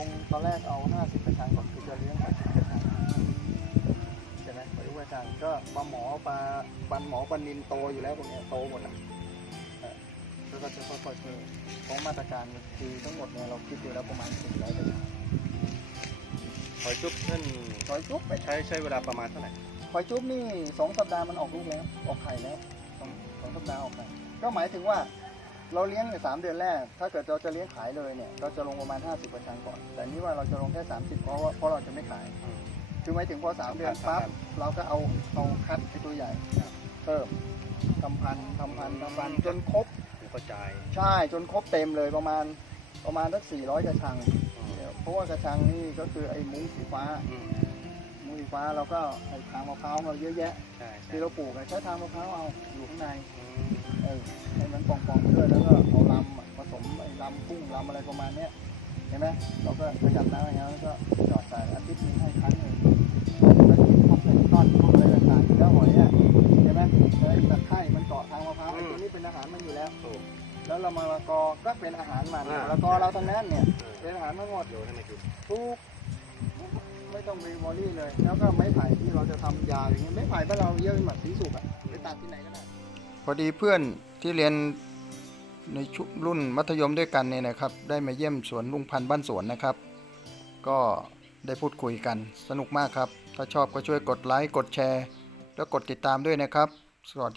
ลงตอนแรกเอา 50กระชังก่อนคือจะเลี้ยง80กระชังใช่ไหมปล่อยลูกกระชังก็ปลาหมอปลาปันหมอปันนินโตอยู่แล้วตรงเนี้ยโตหมดอะเออแล้วก็จะค่อยๆเพิ่มของมาตรการคือทั้งหมดเนี่ยเราคิดอยู่แล้วประมาณ400กระชังหอยจุ๊บนั่นซอยจุ๊บไปใช้ใช้เวลาประมาณเท่าไหร่หอยจุ๊บนี่สองสัปดาห์มันออกลูกแล้ว ออกไข่แล้วสองสองสัปดาห์ออกไข่ก็หมายถึงว่า เราเลี้ยงในสามเดือนแรก ถ้าเกิดเราจะเลี้ยงขายเลยเนี่ยเราจะลงประมาณ 50กระชังก่อน แต่นี่ว่าเราจะลงแค่ 30 เพราะว่าเพราะเราจะไม่ขาย คือหมายถึงพอสามเดือนปั๊บเราก็เอาเอาคัดไอตัวใหญ่เพิ่มทำพันธุ์ทำพันธุ์ทำพันธุ์จนครบหรือกระจาย ใช่จนครบเต็มเลยประมาณประมาณสัก400 กระชังอืมเพราะว่ากระชังนี่ก็คือไอ้มุ้งสีฟ้าอืมมุ้งสีฟ้าเราก็ไอ้ทางมะพร้าวเราเยอะแยะใช่ใช่ที่เราปลูกอะใช้ทางมะพร้าวเอาอยู่ข้างในอืมเออ ให้มันปองๆไปด้วยแล้วก็เอาลำผสมไอ้ลำกุ้งลำอะไรประมาณเนี้ยเห็นไหมเราก็ขยับน้ำอย่างนั้แล้วก็หยอดใส่อาทิตย์หนึงให้ครั้งหนึ่งแล้วพวกไอ้ต้อนพวกอะไรต่างๆแล้วหอยเนี่ยเห็นไหมแล้วไอ้ตะไคร่มันเกาะทางมะพร้าวอ้ตัวนี้เป็นอาหารมันอยู่แล้วแล้วเรามามะกอก็เป็นอาหารมันแล้วก็เราทั้งนั้นเนี่ยเป็นอาหารทั้งหมดโยนให้มันทุกไม่ต้องมีมอรี่เลย แล้วก็ไม้ไผ่ที่เราจะทำยาอย่างเงี้ยไม้ไผ่บ้านเราเยอะเป็นหมัดสีสุกอะไปตัดที่ไหนก็ได้ อดีเพื่อนที่เรียนในชุดรุ่นมัธยมด้วยกันเนี่ยนะครับ ได้มาเยี่ยมสวนลุงพันธ์บ้านสวนนะครับ ก็ได้พูดคุยกันสนุกมากครับ ถ้าชอบก็ช่วยกดไลค์กดแชร์ แล้วกดติดตามด้วยนะครับ สวัสดี